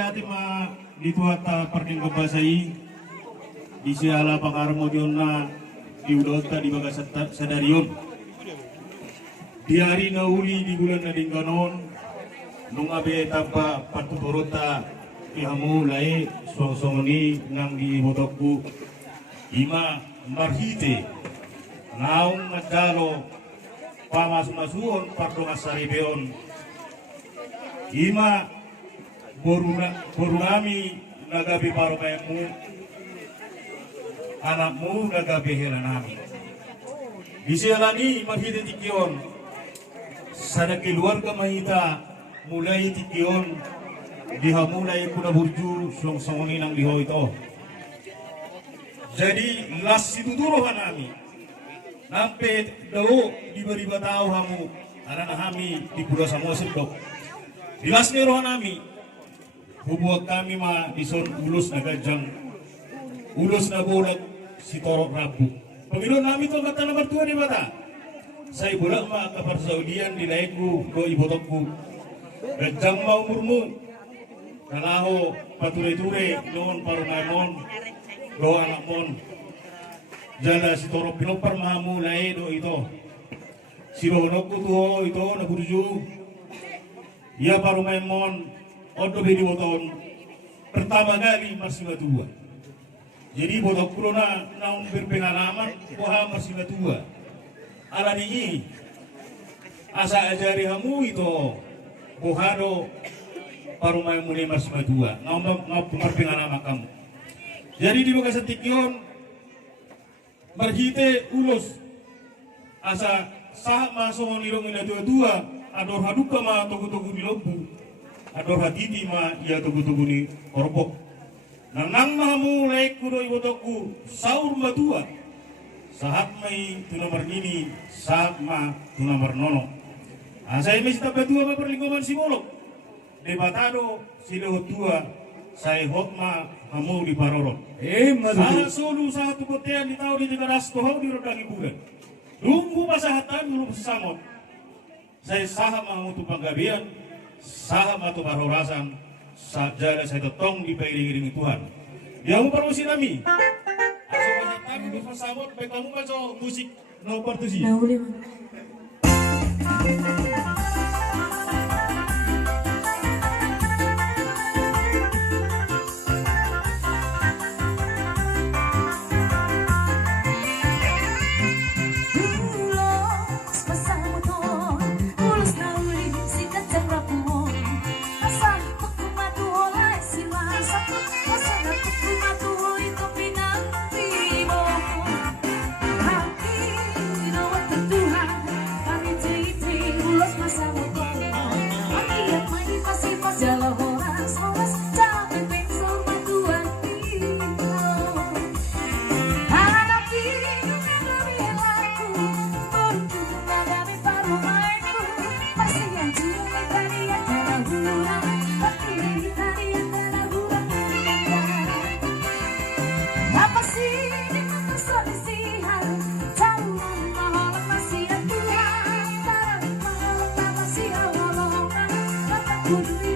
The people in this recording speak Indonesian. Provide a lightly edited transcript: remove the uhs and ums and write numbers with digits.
Hati ma dituata parding kebasai di siala pangarmodion na diudota di bagas sadarion di hari na uli di bulan na dingganon nung abe tapa patuturota ihamu lai song-songoni nang di motokku ima marhite naung ngadalo pamas-masuon pardong asaribeon ima Borunami nagabi paromaymu, anakmu nagabi helanami. Bisialani mahita tikion, sana keluarga mahita mulai tikion, dihamulai kuna burju song-songoni ng liho ito. Jadi las situturohan nami, nampe daw diba tao hamu, anak hami di pura samo sedok. Dilas nirohan nami. Hubuat kami ma dison ulus na gajang ulus na bulat si torok rabu. Panginoon namin ito kata nomor 2 di bata. Sa ibulang ma kaparsaudian di laiku do ibotokku. Gajang ma umurmu. Nalaho pature-ture noon parunamon do anakmon. Jala si torok pinopar mahamu lae do ito. Si rohonokku tuho ito na burju. Ya parumemon. Odo bedi boton pertama kali masih batua. Jadi botok corona naung berpengalaman wah masih batua. Ala ini asa ajari hamu itu bohado parumai mulai masih batua. Naung berpengalaman kamu. Jadi di bagas tikion berhite ulus asa sah masuk nilong ina tua ador haduka ma togu-togu di lombu. Ador hatiti ma ia tugu-tugu ni orbok. Nang mahamu laik kudo ibotokku saur matua. Sahat mai tunamar ini saat ma tunamar nono. Saya mesti dapat dua ma perlingkungan simolog. Debatado sido tua saya hotma hamu di parorot. Salah solu satu kotean di tahu di tegaras tohau di rodangi bulan. Lumbu pasahatan lumbu samot. Saya saham mahamu tu panggabian. Saham atau parorasan saja saya tetong diiringi Tuhan. Dia mau permusi nami. Asal pasatan itu pasabot baik kamu baca musik no pertusi. Would